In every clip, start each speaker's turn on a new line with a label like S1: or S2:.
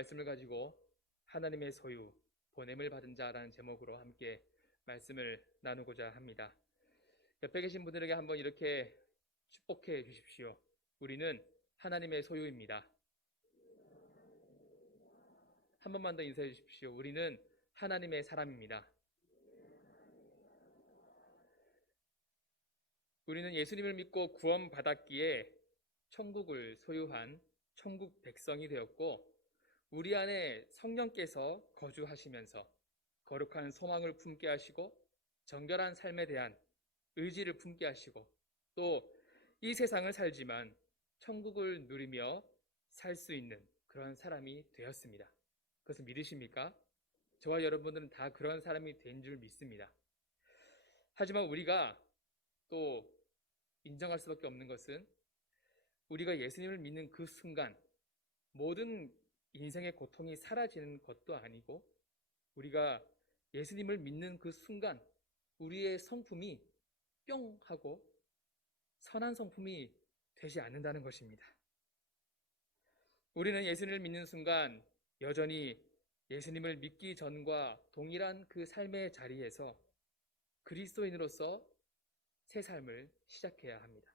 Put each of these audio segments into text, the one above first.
S1: 말씀을 가지고 하나님의 소유, 보냄을 받은 자라는 제목으로 함께 말씀을 나누고자 합니다. 옆에 계신 분들에게 한번 이렇게 축복해 주십시오. 우리는 하나님의 소유입니다. 한 번만 더 인사해 주십시오. 우리는 하나님의 사람입니다. 우리는 예수님을 믿고 구원받았기에 천국을 소유한 천국 백성이 되었고 우리 안에 성령께서 거주하시면서 거룩한 소망을 품게 하시고 정결한 삶에 대한 의지를 품게 하시고 또 이 세상을 살지만 천국을 누리며 살 수 있는 그런 사람이 되었습니다. 그것을 믿으십니까? 저와 여러분들은 다 그런 사람이 된 줄 믿습니다. 하지만 우리가 또 인정할 수밖에 없는 것은 우리가 예수님을 믿는 그 순간 모든 인생의 고통이 사라지는 것도 아니고 우리가 예수님을 믿는 그 순간 우리의 성품이 뿅 하고 선한 성품이 되지 않는다는 것입니다. 우리는 예수님을 믿는 순간 여전히 예수님을 믿기 전과 동일한 그 삶의 자리에서 그리스도인으로서 새 삶을 시작해야 합니다.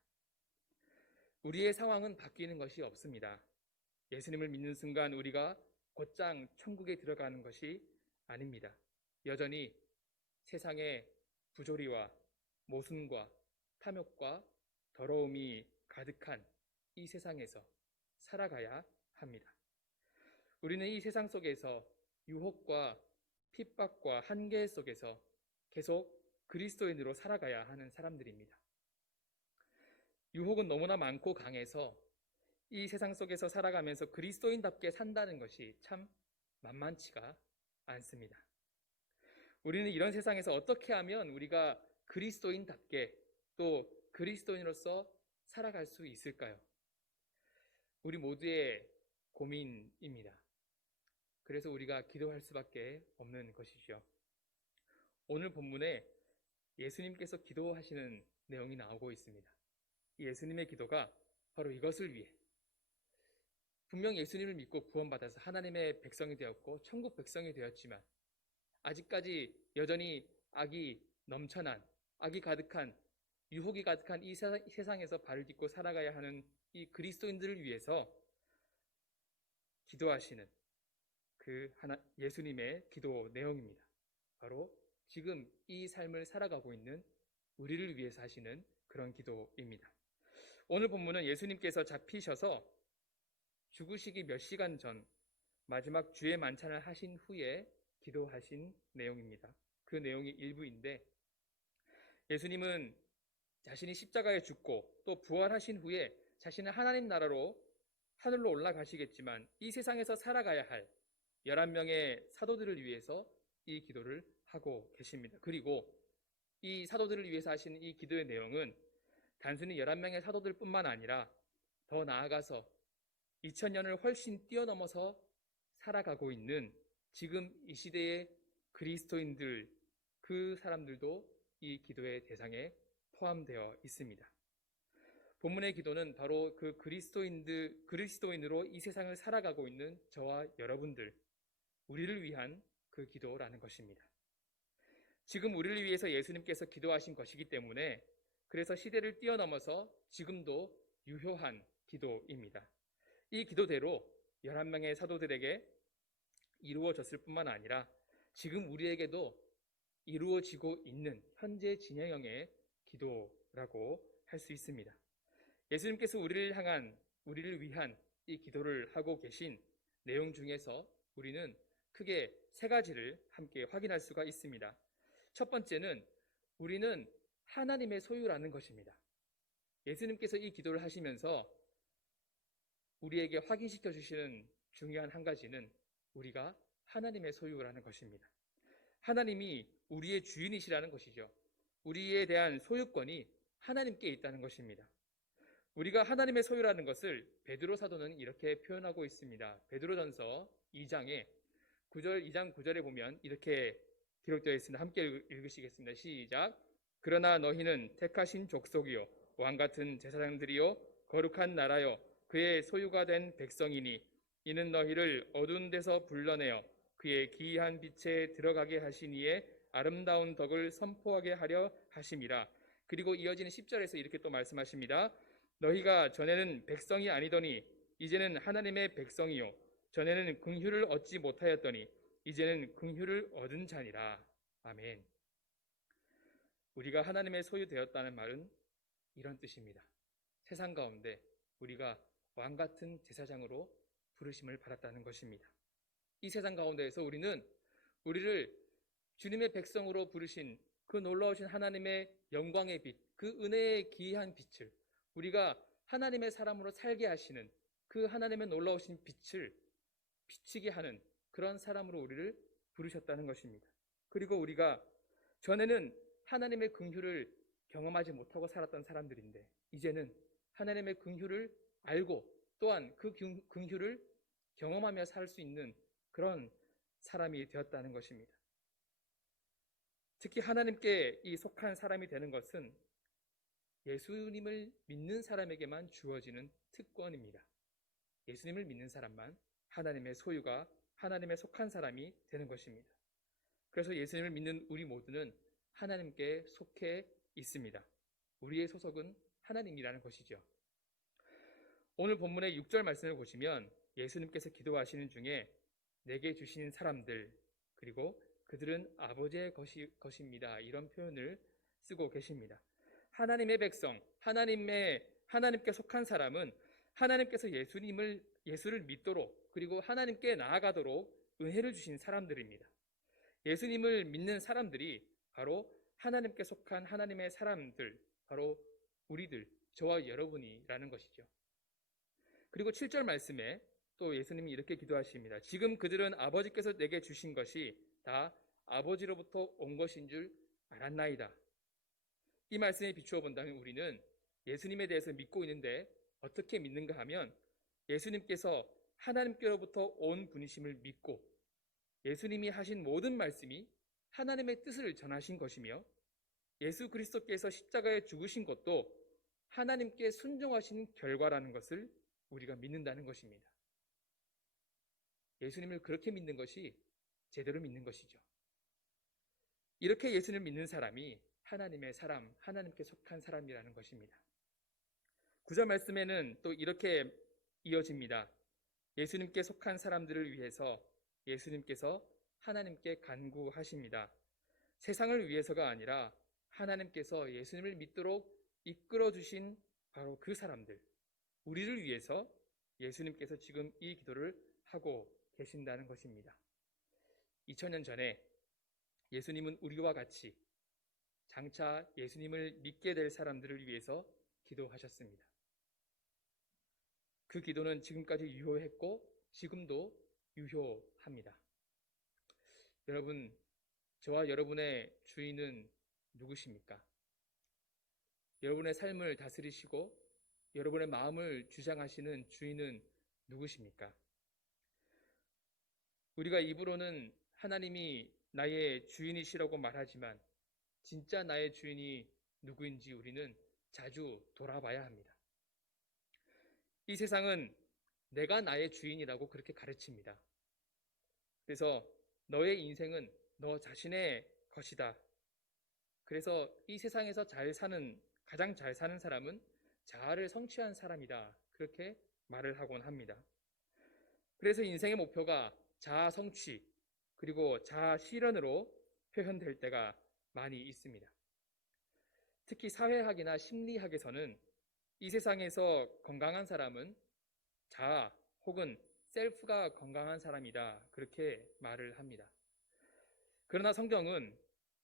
S1: 우리의 상황은 바뀌는 것이 없습니다. 예수님을 믿는 순간 우리가 곧장 천국에 들어가는 것이 아닙니다. 여전히 세상의 부조리와 모순과 탐욕과 더러움이 가득한 이 세상에서 살아가야 합니다. 우리는 이 세상 속에서 유혹과 핍박과 한계 속에서 계속 그리스도인으로 살아가야 하는 사람들입니다. 유혹은 너무나 많고 강해서 이 세상 속에서 살아가면서 그리스도인답게 산다는 것이 참 만만치가 않습니다. 우리는 이런 세상에서 어떻게 하면 우리가 그리스도인답게 또 그리스도인으로서 살아갈 수 있을까요? 우리 모두의 고민입니다. 그래서 우리가 기도할 수밖에 없는 것이죠. 오늘 본문에 예수님께서 기도하시는 내용이 나오고 있습니다. 예수님의 기도가 바로 이것을 위해 분명 예수님을 믿고 구원받아서 하나님의 백성이 되었고 천국 백성이 되었지만 아직까지 여전히 악이 넘쳐난 악이 가득한 유혹이 가득한 이 세상에서 발을 딛고 살아가야 하는 이 그리스도인들을 위해서 기도하시는 그 하나 예수님의 기도 내용입니다. 바로 지금 이 삶을 살아가고 있는 우리를 위해서 하시는 그런 기도입니다. 오늘 본문은 예수님께서 잡히셔서 죽으시기 몇 시간 전 마지막 주의 만찬을 하신 후에 기도하신 내용입니다. 그 내용이 일부인데 예수님은 자신이 십자가에 죽고 또 부활하신 후에 자신은 하나님 나라로 하늘로 올라가시겠지만 이 세상에서 살아가야 할 11명의 사도들을 위해서 이 기도를 하고 계십니다. 그리고 이 사도들을 위해서 하시는 이 기도의 내용은 단순히 11명의 사도들 뿐만 아니라 더 나아가서 2000년을 훨씬 뛰어넘어서 살아가고 있는 지금 이 시대의 그리스도인들, 그 사람들도 이 기도의 대상에 포함되어 있습니다. 본문의 기도는 바로 그 그리스도인들, 그리스도인으로 이 세상을 살아가고 있는 저와 여러분들, 우리를 위한 그 기도라는 것입니다. 지금 우리를 위해서 예수님께서 기도하신 것이기 때문에 그래서 시대를 뛰어넘어서 지금도 유효한 기도입니다. 이 기도대로 11명의 사도들에게 이루어졌을 뿐만 아니라 지금 우리에게도 이루어지고 있는 현재 진행형의 기도라고 할 수 있습니다. 예수님께서 우리를 향한, 우리를 위한 이 기도를 하고 계신 내용 중에서 우리는 크게 세 가지를 함께 확인할 수가 있습니다. 첫 번째는 우리는 하나님의 소유라는 것입니다. 예수님께서 이 기도를 하시면서 우리에게 확인시켜 주시는 중요한 한 가지는 우리가 하나님의 소유라는 것입니다. 하나님이 우리의 주인이시라는 것이죠. 우리에 대한 소유권이 하나님께 있다는 것입니다. 우리가 하나님의 소유라는 것을 베드로 사도는 이렇게 표현하고 있습니다. 베드로전서 2장에 9절 2장 9절에 보면 이렇게 기록되어 있습니다. 함께 읽으시겠습니다. 시작. 그러나 너희는 택하신 족속이요 왕 같은 제사장들이요 거룩한 나라요 그의 소유가 된 백성이니 이는 너희를 어두운 데서 불러내어 그의 기이한 빛에 들어가게 하시니에 아름다운 덕을 선포하게 하려 하심이라. 그리고 이어지는 10절에서 이렇게 또 말씀하십니다. 너희가 전에는 백성이 아니더니 이제는 하나님의 백성이요 전에는 긍휼을 얻지 못하였더니 이제는 긍휼을 얻은 자니라. 아멘. 우리가 하나님의 소유 되었다는 말은 이런 뜻입니다. 세상 가운데 우리가 왕 같은 제사장으로 부르심을 받았다는 것입니다. 이 세상 가운데에서 우리는 우리를 주님의 백성으로 부르신 그 놀라우신 하나님의 영광의 빛, 그 은혜의 기이한 빛을 우리가 하나님의 사람으로 살게 하시는 그 하나님의 놀라우신 빛을 비치게 하는 그런 사람으로 우리를 부르셨다는 것입니다. 그리고 우리가 전에는 하나님의 긍휼을 경험하지 못하고 살았던 사람들인데 이제는 하나님의 긍휼을 알고 또한 그 긍휼을 경험하며 살 수 있는 그런 사람이 되었다는 것입니다. 특히 하나님께 이 속한 사람이 되는 것은 예수님을 믿는 사람에게만 주어지는 특권입니다. 예수님을 믿는 사람만 하나님의 소유가 하나님의 속한 사람이 되는 것입니다. 그래서 예수님을 믿는 우리 모두는 하나님께 속해 있습니다. 우리의 소속은 하나님이라는 것이죠. 오늘 본문의 6절 말씀을 보시면 예수님께서 기도하시는 중에 내게 주신 사람들 그리고 그들은 아버지의 것이, 것입니다. 이런 표현을 쓰고 계십니다. 하나님의 백성, 하나님의 하나님께 속한 사람은 하나님께서 예수님을 예수를 믿도록 그리고 하나님께 나아가도록 은혜를 주신 사람들입니다. 예수님을 믿는 사람들이 바로 하나님께 속한 하나님의 사람들, 바로 우리들, 저와 여러분이라는 것이죠. 그리고 7절 말씀에 또 예수님이 이렇게 기도하십니다. 지금 그들은 아버지께서 내게 주신 것이 다 아버지로부터 온 것인 줄 알았나이다. 이 말씀에 비추어 본다면 우리는 예수님에 대해서 믿고 있는데 어떻게 믿는가 하면 예수님께서 하나님께로부터 온 분이심을 믿고 예수님이 하신 모든 말씀이 하나님의 뜻을 전하신 것이며 예수 그리스도께서 십자가에 죽으신 것도 하나님께 순종하신 결과라는 것을 우리가 믿는다는 것입니다. 예수님을 그렇게 믿는 것이 제대로 믿는 것이죠. 이렇게 예수를 믿는 사람이 하나님의 사람, 하나님께 속한 사람이라는 것입니다. 구절 말씀에는 또 이렇게 이어집니다. 예수님께 속한 사람들을 위해서 예수님께서 하나님께 간구하십니다. 세상을 위해서가 아니라 하나님께서 예수님을 믿도록 이끌어 주신 바로 그 사람들, 우리를 위해서 예수님께서 지금 이 기도를 하고 계신다는 것입니다. 2000년 전에 예수님은 우리와 같이 장차 예수님을 믿게 될 사람들을 위해서 기도하셨습니다. 그 기도는 지금까지 유효했고 지금도 유효합니다. 여러분, 저와 여러분의 주인은 누구십니까? 여러분의 삶을 다스리시고 여러분의 마음을 주장하시는 주인은 누구십니까? 우리가 입으로는 하나님이 나의 주인이시라고 말하지만 진짜 나의 주인이 누구인지 우리는 자주 돌아봐야 합니다. 이 세상은 내가 나의 주인이라고 그렇게 가르칩니다. 그래서 너의 인생은 너 자신의 것이다. 그래서 이 세상에서 잘 사는, 가장 잘 사는 사람은 자아를 성취한 사람이다. 그렇게 말을 하곤 합니다. 그래서 인생의 목표가 자아 성취, 그리고 자아 실현으로 표현될 때가 많이 있습니다. 특히 사회학이나 심리학에서는 이 세상에서 건강한 사람은 자아 혹은 셀프가 건강한 사람이다. 그렇게 말을 합니다. 그러나 성경은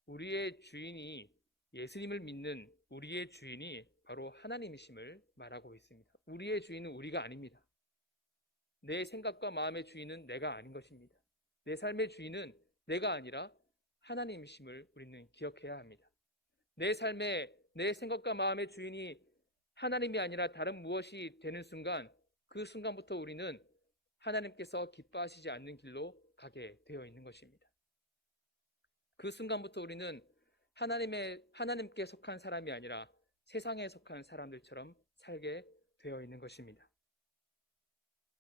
S1: 우리의 주인이 예수님을 믿는 우리의 주인이 바로 하나님이심을 말하고 있습니다. 우리의 주인은 우리가 아닙니다. 내 생각과 마음의 주인은 내가 아닌 것입니다. 내 삶의 주인은 내가 아니라 하나님이심을 우리는 기억해야 합니다. 내 삶의 내 생각과 마음의 주인이 하나님이 아니라 다른 무엇이 되는 순간 그 순간부터 우리는 하나님께서 기뻐하시지 않는 길로 가게 되어 있는 것입니다. 그 순간부터 우리는 하나님의 하나님께 속한 사람이 아니라 세상에 속한 사람들처럼 살게 되어 있는 것입니다.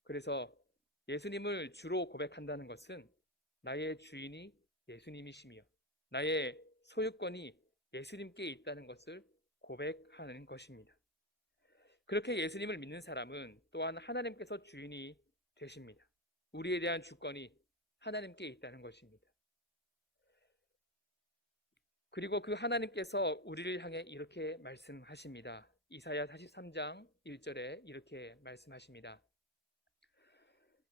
S1: 그래서 예수님을 주로 고백한다는 것은 나의 주인이 예수님이시며 나의 소유권이 예수님께 있다는 것을 고백하는 것입니다. 그렇게 예수님을 믿는 사람은 또한 하나님께서 주인이 되십니다. 우리에 대한 주권이 하나님께 있다는 것입니다. 그리고 그 하나님께서 우리를 향해 이렇게 말씀하십니다. 이사야 43장 1절에 이렇게 말씀하십니다.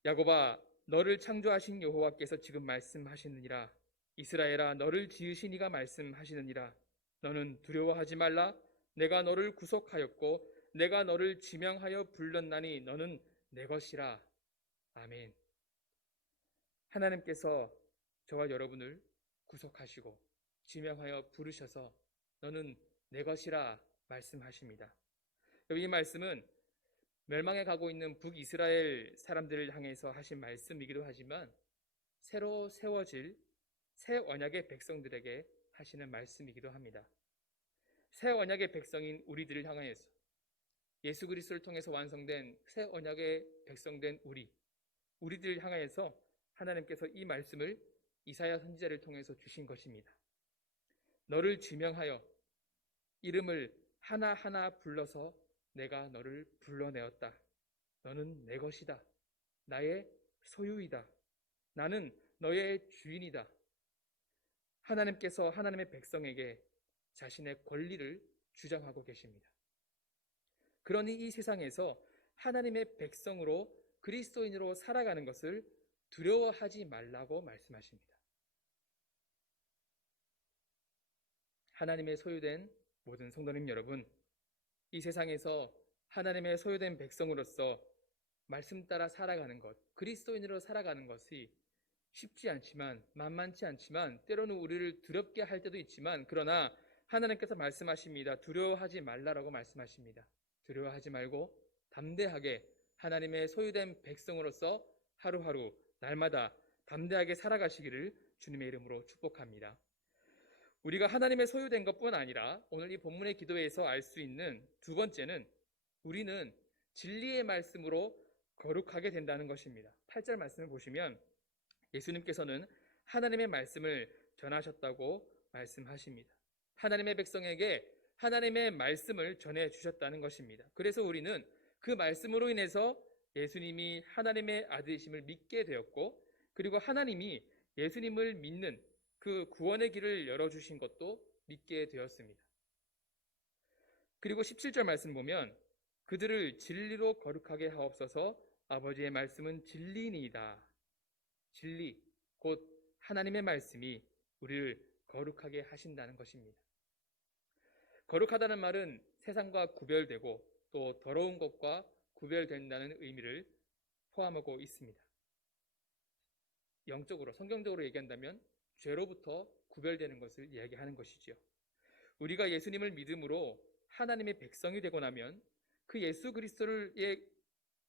S1: 야곱아 너를 창조하신 여호와께서 지금 말씀하시느니라. 이스라엘아 너를 지으신 이가 말씀하시느니라. 너는 두려워하지 말라. 내가 너를 구속하였고 내가 너를 지명하여 불렀나니 너는 내 것이라. 아멘. 하나님께서 저와 여러분을 구속하시고 지명하여 부르셔서 너는 내 것이라 말씀하십니다. 이 말씀은 멸망에 가고 있는 북이스라엘 사람들을 향해서 하신 말씀이기도 하지만 새로 세워질 새 언약의 백성들에게 하시는 말씀이기도 합니다. 새 언약의 백성인 우리들을 향하여서 예수 그리스도를 통해서 완성된 새 언약의 백성된 우리 우리들을 향하여서 하나님께서 이 말씀을 이사야 선지자를 통해서 주신 것입니다. 너를 지명하여 이름을 하나하나 불러서 내가 너를 불러내었다. 너는 내 것이다. 나의 소유이다. 나는 너의 주인이다. 하나님께서 하나님의 백성에게 자신의 권리를 주장하고 계십니다. 그러니 이 세상에서 하나님의 백성으로 그리스도인으로 살아가는 것을 두려워하지 말라고 말씀하십니다. 하나님의 소유된 모든 성도님 여러분, 이 세상에서 하나님의 소유된 백성으로서 말씀 따라 살아가는 것, 그리스도인으로 살아가는 것이 쉽지 않지만, 만만치 않지만, 때로는 우리를 두렵게 할 때도 있지만, 그러나 하나님께서 말씀하십니다. 두려워하지 말라라고 말씀하십니다. 두려워하지 말고 담대하게 하나님의 소유된 백성으로서 하루하루, 날마다 담대하게 살아가시기를 주님의 이름으로 축복합니다. 우리가 하나님의 소유된 것뿐 아니라 오늘 이 본문의 기도에서 알 수 있는 두 번째는 우리는 진리의 말씀으로 거룩하게 된다는 것입니다. 8절 말씀을 보시면 예수님께서는 하나님의 말씀을 전하셨다고 말씀하십니다. 하나님의 백성에게 하나님의 말씀을 전해 주셨다는 것입니다. 그래서 우리는 그 말씀으로 인해서 예수님이 하나님의 아들이심을 믿게 되었고 그리고 하나님이 예수님을 믿는 그 구원의 길을 열어주신 것도 믿게 되었습니다. 그리고 17절 말씀 보면 그들을 진리로 거룩하게 하옵소서 아버지의 말씀은 진리니이다. 진리, 곧 하나님의 말씀이 우리를 거룩하게 하신다는 것입니다. 거룩하다는 말은 세상과 구별되고 또 더러운 것과 구별된다는 의미를 포함하고 있습니다. 영적으로, 성경적으로 얘기한다면 죄로부터 구별되는 것을 이야기하는 것이지요. 우리가 예수님을 믿음으로 하나님의 백성이 되고 나면 그 예수 그리스도를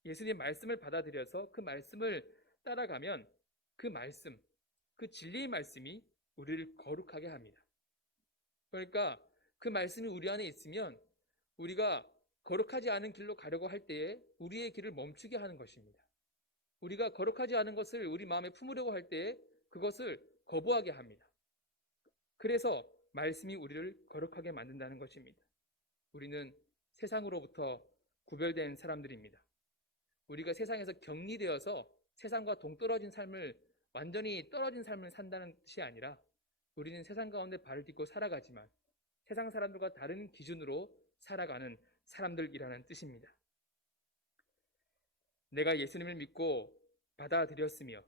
S1: 예수님의 말씀을 받아들여서 그 말씀을 따라가면 그 말씀, 그 진리의 말씀이 우리를 거룩하게 합니다. 그러니까 그 말씀이 우리 안에 있으면 우리가 거룩하지 않은 길로 가려고 할 때에 우리의 길을 멈추게 하는 것입니다. 우리가 거룩하지 않은 것을 우리 마음에 품으려고 할 때에 그것을 거부하게 합니다. 그래서 말씀이 우리를 거룩하게 만든다는 것입니다. 우리는 세상으로부터 구별된 사람들입니다. 우리가 세상에서 격리되어서 세상과 동떨어진 삶을 완전히 떨어진 삶을 산다는 뜻이 아니라 우리는 세상 가운데 발을 딛고 살아가지만 세상 사람들과 다른 기준으로 살아가는 사람들이라는 뜻입니다. 내가 예수님을 믿고 받아들였으며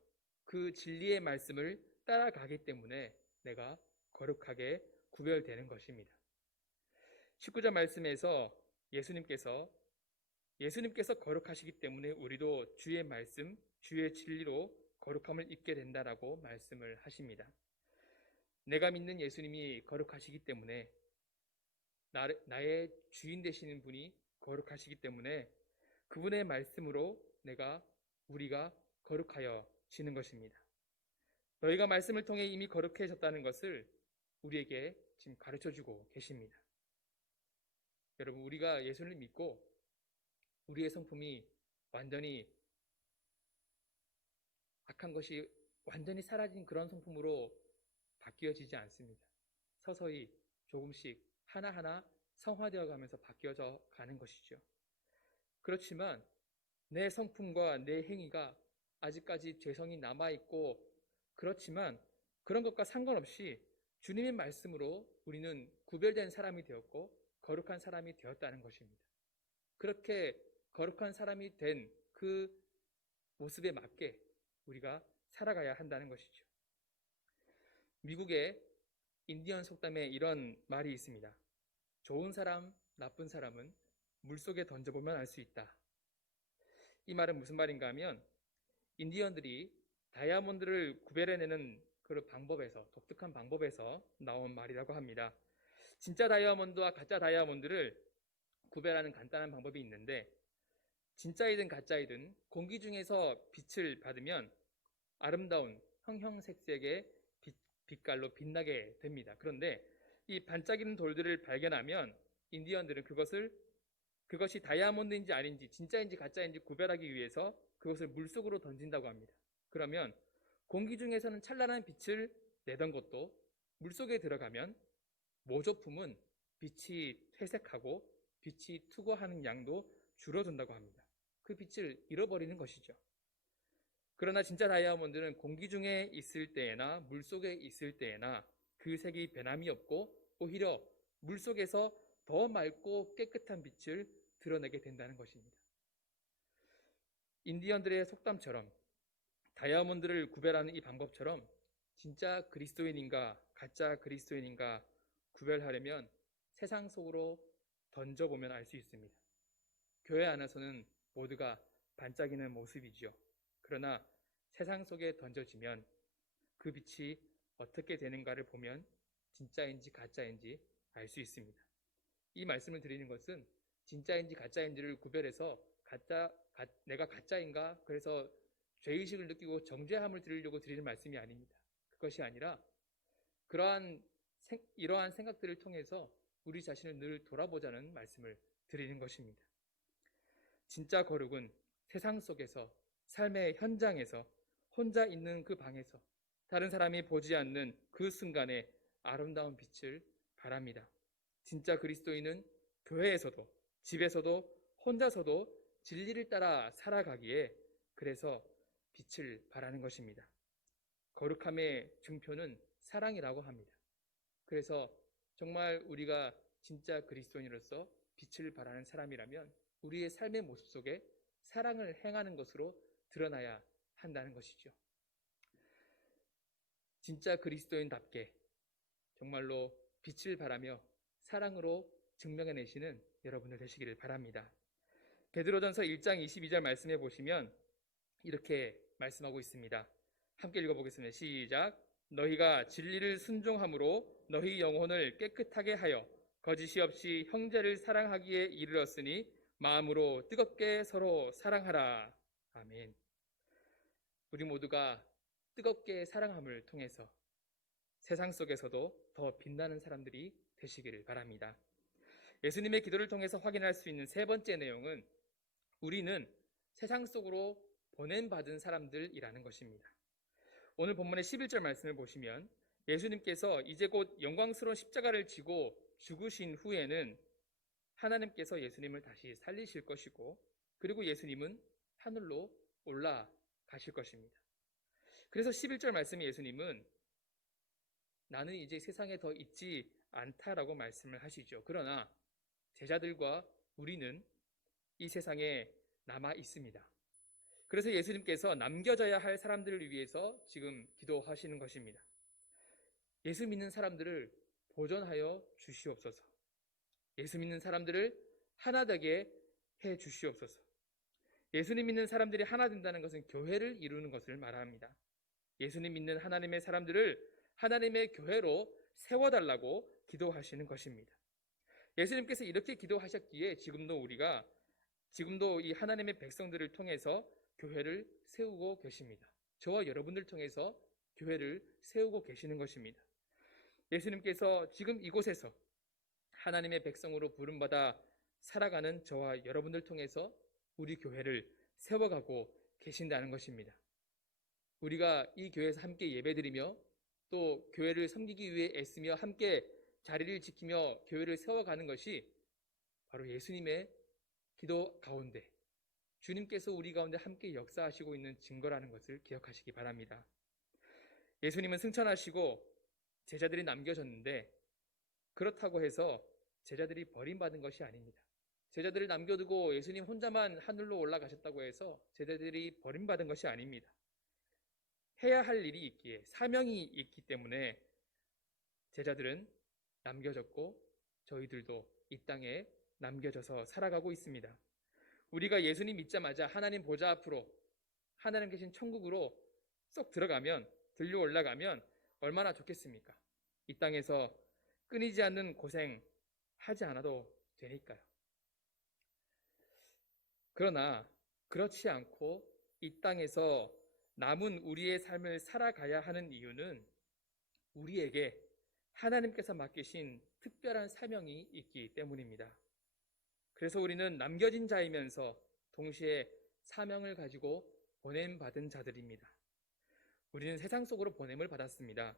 S1: 그 진리의 말씀을 따라가기 때문에 내가 거룩하게 구별되는 것입니다. 19절 말씀에서 예수님께서 예수님께서 거룩하시기 때문에 우리도 주의 말씀, 주의 진리로 거룩함을 입게 된다라고 말씀을 하십니다. 내가 믿는 예수님이 거룩하시기 때문에 나, 나의 주인 되시는 분이 거룩하시기 때문에 그분의 말씀으로 내가 우리가 거룩하여 지는 것입니다. 너희가 말씀을 통해 이미 거룩해졌다는 것을 우리에게 지금 가르쳐 주고 계십니다. 여러분, 우리가 예수를 믿고 우리의 성품이 완전히 악한 것이 완전히 사라진 그런 성품으로 바뀌어지지 않습니다. 서서히 조금씩 하나하나 성화되어 가면서 바뀌어져 가는 것이죠. 그렇지만 내 성품과 내 행위가 아직까지 죄성이 남아있고 그렇지만 그런 것과 상관없이 주님의 말씀으로 우리는 구별된 사람이 되었고 거룩한 사람이 되었다는 것입니다. 그렇게 거룩한 사람이 된 그 모습에 맞게 우리가 살아가야 한다는 것이죠. 미국의 인디언 속담에 이런 말이 있습니다. 좋은 사람, 나쁜 사람은 물속에 던져보면 알 수 있다. 이 말은 무슨 말인가 하면 인디언들이 다이아몬드를 구별해내는 그 방법에서 독특한 방법에서 나온 말이라고 합니다. 진짜 다이아몬드와 가짜 다이아몬드를 구별하는 간단한 방법이 있는데 진짜이든 가짜이든 공기 중에서 빛을 받으면 아름다운 형형색색의 빛, 빛깔로 빛나게 됩니다. 그런데 이 반짝이는 돌들을 발견하면 인디언들은 그것을 그것이 다이아몬드인지 아닌지 진짜인지 가짜인지 구별하기 위해서 그것을 물속으로 던진다고 합니다. 그러면 공기 중에서는 찬란한 빛을 내던 것도 물 속에 들어가면 모조품은 빛이 퇴색하고 빛이 투과하는 양도 줄어든다고 합니다. 그 빛을 잃어버리는 것이죠. 그러나 진짜 다이아몬드는 공기 중에 있을 때에나 물 속에 있을 때에나 그 색이 변함이 없고 오히려 물 속에서 더 맑고 깨끗한 빛을 드러내게 된다는 것입니다. 인디언들의 속담처럼 다이아몬드를 구별하는 이 방법처럼 진짜 그리스도인인가 가짜 그리스도인인가 구별하려면 세상 속으로 던져보면 알 수 있습니다. 교회 안에서는 모두가 반짝이는 모습이지요. 그러나 세상 속에 던져지면 그 빛이 어떻게 되는가를 보면 진짜인지 가짜인지 알 수 있습니다. 이 말씀을 드리는 것은 진짜인지 가짜인지를 구별해서 가짜, 가, 내가 가짜인가 그래서 죄의식을 느끼고 정죄함을 드리려고 드리는 말씀이 아닙니다. 그것이 아니라 그러한 생, 이러한 생각들을 통해서 우리 자신을 늘 돌아보자는 말씀을 드리는 것입니다. 진짜 거룩은 세상 속에서 삶의 현장에서 혼자 있는 그 방에서 다른 사람이 보지 않는 그 순간에 아름다운 빛을 바랍니다. 진짜 그리스도인은 교회에서도 집에서도 혼자서도 진리를 따라 살아가기에 그래서 빛을 발하는 것입니다. 거룩함의 증표는 사랑이라고 합니다. 그래서 정말 우리가 진짜 그리스도인으로서 빛을 발하는 사람이라면 우리의 삶의 모습 속에 사랑을 행하는 것으로 드러나야 한다는 것이죠. 진짜 그리스도인답게 정말로 빛을 발하며 사랑으로 증명해내시는 여러분들 되시기를 바랍니다. 베드로전서 1장 22절 말씀해 보시면 이렇게 말씀하고 있습니다. 함께 읽어보겠습니다. 시작. 너희가 진리를 순종함으로 너희 영혼을 깨끗하게 하여 거짓이 없이 형제를 사랑하기에 이르렀으니 마음으로 뜨겁게 서로 사랑하라. 아멘. 우리 모두가 뜨겁게 사랑함을 통해서 세상 속에서도 더 빛나는 사람들이 되시기를 바랍니다. 예수님의 기도를 통해서 확인할 수 있는 세 번째 내용은 우리는 세상 속으로 보낸받은 사람들이라는 것입니다. 오늘 본문의 11절 말씀을 보시면 예수님께서 이제 곧 영광스러운 십자가를 지고 죽으신 후에는 하나님께서 예수님을 다시 살리실 것이고 그리고 예수님은 하늘로 올라가실 것입니다. 그래서 11절 말씀에 예수님은 나는 이제 세상에 더 있지 않다라고 말씀을 하시죠. 그러나 제자들과 우리는 이 세상에 남아 있습니다. 그래서 예수님께서 남겨져야 할 사람들을 위해서 지금 기도하시는 것입니다. 예수 믿는 사람들을 보존하여 주시옵소서. 예수 믿는 사람들을 하나 되게 해 주시옵소서. 예수님 믿는 사람들이 하나 된다는 것은 교회를 이루는 것을 말합니다. 예수님 믿는 하나님의 사람들을 하나님의 교회로 세워달라고 기도하시는 것입니다. 예수님께서 이렇게 기도하셨기에 지금도 우리가 지금도 이 하나님의 백성들을 통해서 교회를 세우고 계십니다. 저와 여러분들 통해서 교회를 세우고 계시는 것입니다. 예수님께서 지금 이곳에서 하나님의 백성으로 부름받아 살아가는 저와 여러분들 통해서 우리 교회를 세워가고 계신다는 것입니다. 우리가 이 교회에서 함께 예배드리며 또 교회를 섬기기 위해 애쓰며 함께 자리를 지키며 교회를 세워가는 것이 바로 예수님의 기도 가운데 주님께서 우리 가운데 함께 역사하시고 있는 증거라는 것을 기억하시기 바랍니다. 예수님은 승천하시고 제자들이 남겨졌는데 그렇다고 해서 제자들이 버림받은 것이 아닙니다. 제자들을 남겨두고 예수님 혼자만 하늘로 올라가셨다고 해서 제자들이 버림받은 것이 아닙니다. 해야 할 일이 있기에 사명이 있기 때문에 제자들은 남겨졌고 저희들도 이 땅에 남겨져서 살아가고 있습니다. 우리가 예수님 믿자마자 하나님 보좌 앞으로 하나님 계신 천국으로 쏙 들어가면 들려 올라가면 얼마나 좋겠습니까? 이 땅에서 끊이지 않는 고생 하지 않아도 되니까요. 그러나 그렇지 않고 이 땅에서 남은 우리의 삶을 살아가야 하는 이유는 우리에게 하나님께서 맡기신 특별한 사명이 있기 때문입니다. 그래서 우리는 남겨진 자이면서 동시에 사명을 가지고 보냄 받은 자들입니다. 우리는 세상 속으로 보냄을 받았습니다.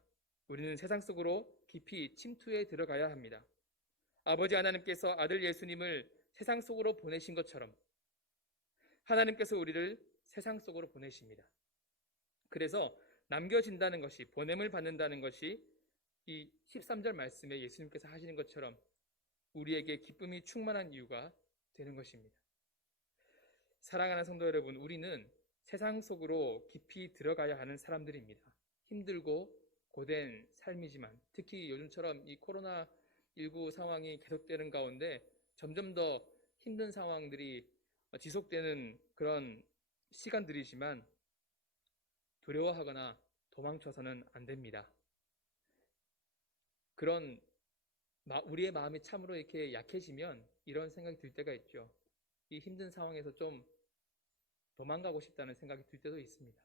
S1: 우리는 세상 속으로 깊이 침투해 들어가야 합니다. 아버지 하나님께서 아들 예수님을 세상 속으로 보내신 것처럼 하나님께서 우리를 세상 속으로 보내십니다. 그래서 남겨진다는 것이 보냄을 받는다는 것이 이 13절 말씀에 예수님께서 하시는 것처럼 우리에게 기쁨이 충만한 이유가 되는 것입니다. 사랑하는 성도 여러분, 우리는 세상 속으로 깊이 들어가야 하는 사람들입니다. 힘들고 고된 삶이지만 특히 요즘처럼 이 코로나19 상황이 계속되는 가운데 점점 더 힘든 상황들이 지속되는 그런 시간들이지만 두려워하거나 도망쳐서는 안 됩니다. 그런 우리의 마음이 참으로 이렇게 약해지면 이런 생각이 들 때가 있죠. 이 힘든 상황에서 좀 도망가고 싶다는 생각이 들 때도 있습니다.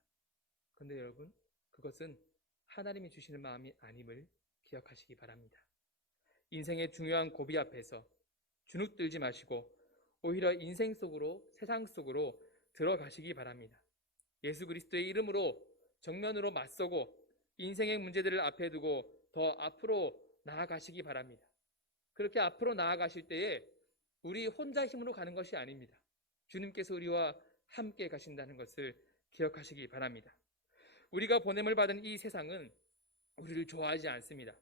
S1: 그런데 여러분, 그것은 하나님이 주시는 마음이 아님을 기억하시기 바랍니다. 인생의 중요한 고비 앞에서 주눅 들지 마시고 오히려 인생 속으로 세상 속으로 들어가시기 바랍니다. 예수 그리스도의 이름으로 정면으로 맞서고 인생의 문제들을 앞에 두고 더 앞으로 나아가시기 바랍니다. 그렇게 앞으로 나아가실 때에 우리 혼자 힘으로 가는 것이 아닙니다. 주님께서 우리와 함께 가신다는 것을 기억하시기 바랍니다. 우리가 보냄을 받은 이 세상은 우리를 좋아하지 않습니다.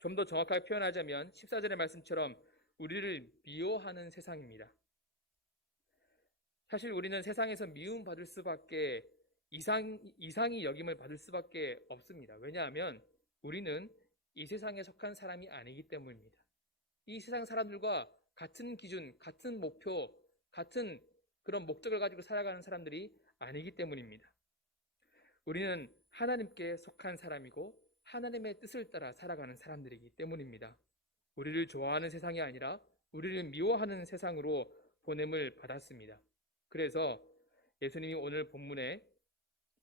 S1: 좀 더 정확하게 표현하자면 14절의 말씀처럼 우리를 미워하는 세상입니다. 사실 우리는 세상에서 미움받을 수밖에 이상, 이상이 여김을 받을 수밖에 없습니다. 왜냐하면 우리는 이 세상에 속한 사람이 아니기 때문입니다. 이 세상 사람들과 같은 기준, 같은 목표, 같은 그런 목적을 가지고 살아가는 사람들이 아니기 때문입니다. 우리는 하나님께 속한 사람이고 하나님의 뜻을 따라 살아가는 사람들이기 때문입니다. 우리를 좋아하는 세상이 아니라 우리를 미워하는 세상으로 보냄을 받았습니다. 그래서 예수님이 오늘 본문에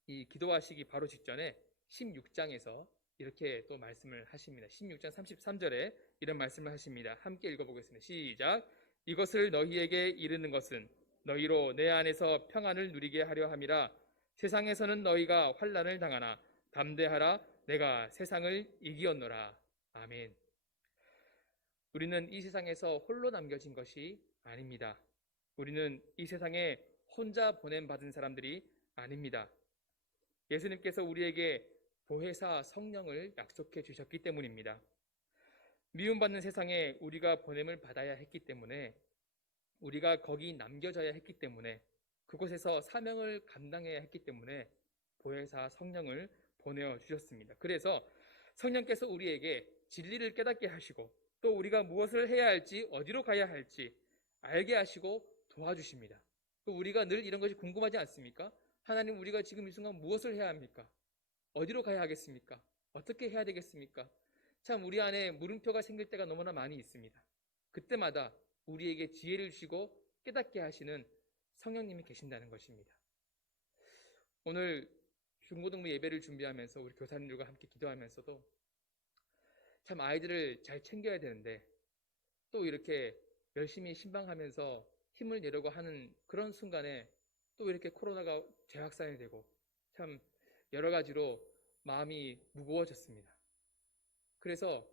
S1: 이 기도하시기 바로 직전에 16장에서 이렇게 또 말씀을 하십니다. 16장 33절에 이런 말씀을 하십니다. 함께 읽어보겠습니다. 시작. 이것을 너희에게 이르는 것은 너희로 내 안에서 평안을 누리게 하려 함이라. 세상에서는 너희가 환란을 당하나 담대하라. 내가 세상을 이기었노라. 아멘. 우리는 이 세상에서 홀로 남겨진 것이 아닙니다. 우리는 이 세상에 혼자 보냄 받은 사람들이 아닙니다. 예수님께서 우리에게 보혜사 성령을 약속해 주셨기 때문입니다. 미움받는 세상에 우리가 보냄을 받아야 했기 때문에 우리가 거기 남겨져야 했기 때문에 그곳에서 사명을 감당해야 했기 때문에 보혜사 성령을 보내어 주셨습니다. 그래서 성령께서 우리에게 진리를 깨닫게 하시고 또 우리가 무엇을 해야 할지 어디로 가야 할지 알게 하시고 도와주십니다. 우리가 늘 이런 것이 궁금하지 않습니까? 하나님 우리가 지금 이 순간 무엇을 해야 합니까? 어디로 가야 하겠습니까? 어떻게 해야 되겠습니까? 참 우리 안에 물음표가 생길 때가 너무나 많이 있습니다. 그때마다 우리에게 지혜를 주시고 깨닫게 하시는 성령님이 계신다는 것입니다. 오늘 중고등부 예배를 준비하면서 우리 교사님들과 함께 기도하면서도 참 아이들을 잘 챙겨야 되는데 또 이렇게 열심히 신방하면서 힘을 내려고 하는 그런 순간에 또 이렇게 코로나가 재확산이 되고 참 여러 가지로 마음이 무거워졌습니다. 그래서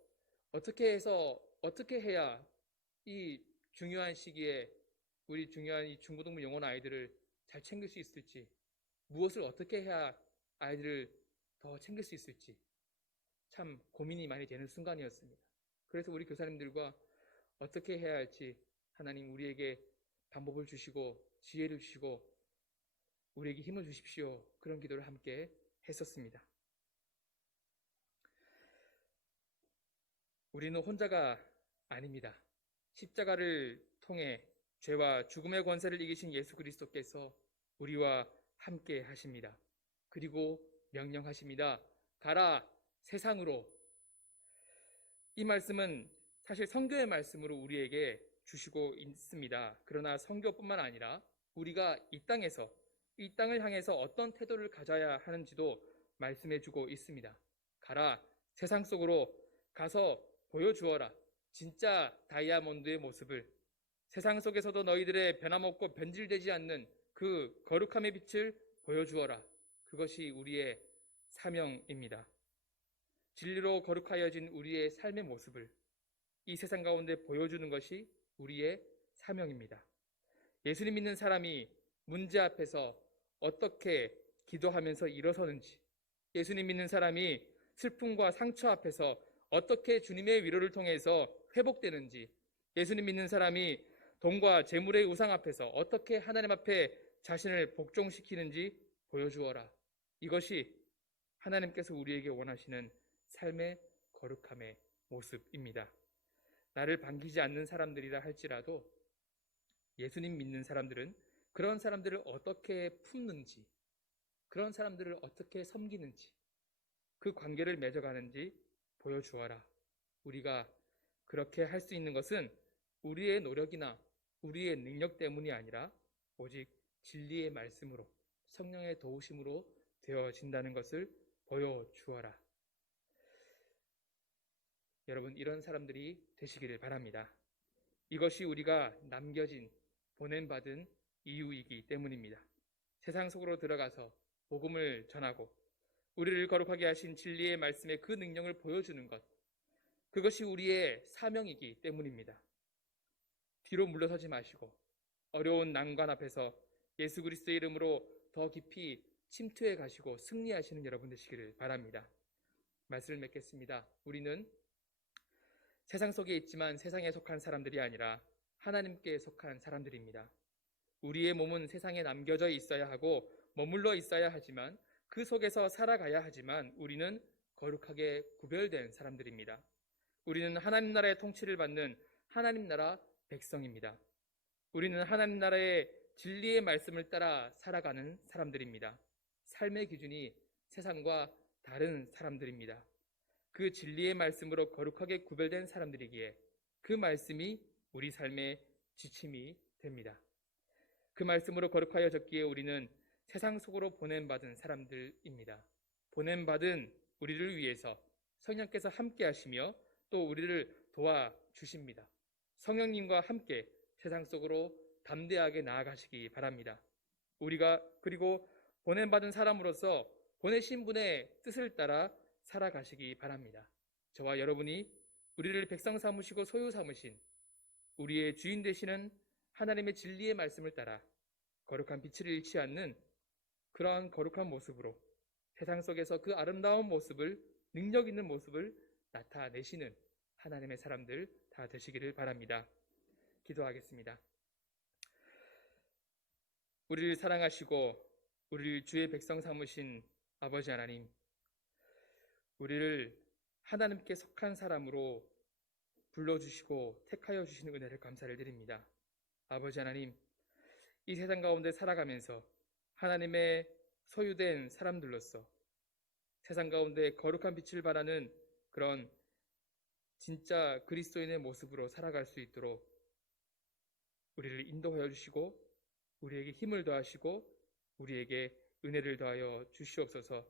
S1: 어떻게 해서 어떻게 해야 이 중요한 시기에 우리 중요한 이 중고등부 영원 아이들을 잘 챙길 수 있을지 무엇을 어떻게 해야 아이들을 더 챙길 수 있을지 참 고민이 많이 되는 순간이었습니다. 그래서 우리 교사님들과 어떻게 해야 할지 하나님 우리에게 방법을 주시고 지혜를 주시고 우리에게 힘을 주십시오. 그런 기도를 함께 했었습니다. 우리는 혼자가 아닙니다. 십자가를 통해 죄와 죽음의 권세를 이기신 예수 그리스도께서 우리와 함께 하십니다. 그리고 명령하십니다. 가라 세상으로. 이 말씀은 사실 성교의 말씀으로 우리에게 주시고 있습니다. 그러나 성교뿐만 아니라 우리가 이 땅에서 이 땅을 향해서 어떤 태도를 가져야 하는지도 말씀해 주고 있습니다. 가라 세상 속으로 가서 보여주어라. 진짜 다이아몬드의 모습을 세상 속에서도 너희들의 변함없고 변질되지 않는 그 거룩함의 빛을 보여주어라. 그것이 우리의 사명입니다. 진리로 거룩하여진 우리의 삶의 모습을 이 세상 가운데 보여주는 것이 우리의 사명입니다. 예수님 믿는 사람이 문제 앞에서 어떻게 기도하면서 일어서는지, 예수님 믿는 사람이 슬픔과 상처 앞에서 어떻게 주님의 위로를 통해서 회복되는지, 예수님 믿는 사람이 돈과 재물의 우상 앞에서 어떻게 하나님 앞에 자신을 복종시키는지 보여주어라. 이것이 하나님께서 우리에게 원하시는 삶의 거룩함의 모습입니다. 나를 반기지 않는 사람들이라 할지라도 예수님 믿는 사람들은 그런 사람들을 어떻게 품는지, 그런 사람들을 어떻게 섬기는지, 그 관계를 맺어가는지 보여주어라. 우리가 그렇게 할 수 있는 것은 우리의 노력이나 우리의 능력 때문이 아니라 오직 진리의 말씀으로 성령의 도우심으로 되어진다는 것을 보여주어라. 여러분, 이런 사람들이 되시기를 바랍니다. 이것이 우리가 남겨진, 보냄받은 이유이기 때문입니다. 세상 속으로 들어가서 복음을 전하고 우리를 거룩하게 하신 진리의 말씀의 그 능력을 보여주는 것. 그것이 우리의 사명이기 때문입니다. 뒤로 물러서지 마시고 어려운 난관 앞에서 예수 그리스도의 이름으로 더 깊이 침투해 가시고 승리하시는 여러분 되시기를 바랍니다. 말씀을 맺겠습니다. 우리는 세상 속에 있지만 세상에 속한 사람들이 아니라 하나님께 속한 사람들입니다. 우리의 몸은 세상에 남겨져 있어야 하고 머물러 있어야 하지만 그 속에서 살아가야 하지만 우리는 거룩하게 구별된 사람들입니다. 우리는 하나님 나라의 통치를 받는 하나님 나라 백성입니다. 우리는 하나님 나라의 진리의 말씀을 따라 살아가는 사람들입니다. 삶의 기준이 세상과 다른 사람들입니다. 그 진리의 말씀으로 거룩하게 구별된 사람들이기에 그 말씀이 우리 삶의 지침이 됩니다. 그 말씀으로 거룩하여졌기에 우리는 세상 속으로 보냄받은 사람들입니다. 보냄받은 우리를 위해서 성령께서 함께 하시며 또 우리를 도와주십니다. 성령님과 함께 세상 속으로 담대하게 나아가시기 바랍니다. 우리가 그리고 보냄받은 사람으로서 보내신 분의 뜻을 따라 살아가시기 바랍니다. 저와 여러분이 우리를 백성 삼으시고 소유 삼으신 우리의 주인 되시는 하나님의 진리의 말씀을 따라 거룩한 빛을 잃지 않는 그러한 거룩한 모습으로 세상 속에서 그 아름다운 모습을 능력 있는 모습을 나타내시는 하나님의 사람들 다 되시기를 바랍니다. 기도하겠습니다. 우리를 사랑하시고 우리를 주의 백성 삼으신 아버지 하나님, 우리를 하나님께 속한 사람으로 불러주시고 택하여 주시는 은혜를 감사를 드립니다. 아버지 하나님, 이 세상 가운데 살아가면서 하나님의 소유된 사람들로서 세상 가운데 거룩한 빛을 발하는 그런 진짜 그리스도인의 모습으로 살아갈 수 있도록 우리를 인도하여 주시고 우리에게 힘을 더하시고 우리에게 은혜를 더하여 주시옵소서.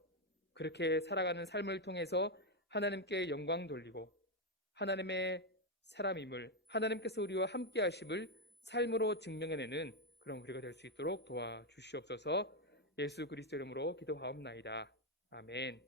S1: 그렇게 살아가는 삶을 통해서 하나님께 영광 돌리고 하나님의 사람임을 하나님께서 우리와 함께 하심을 삶으로 증명해내는 그런 우리가 될 수 있도록 도와주시옵소서. 예수 그리스도 이름으로 기도하옵나이다. 아멘.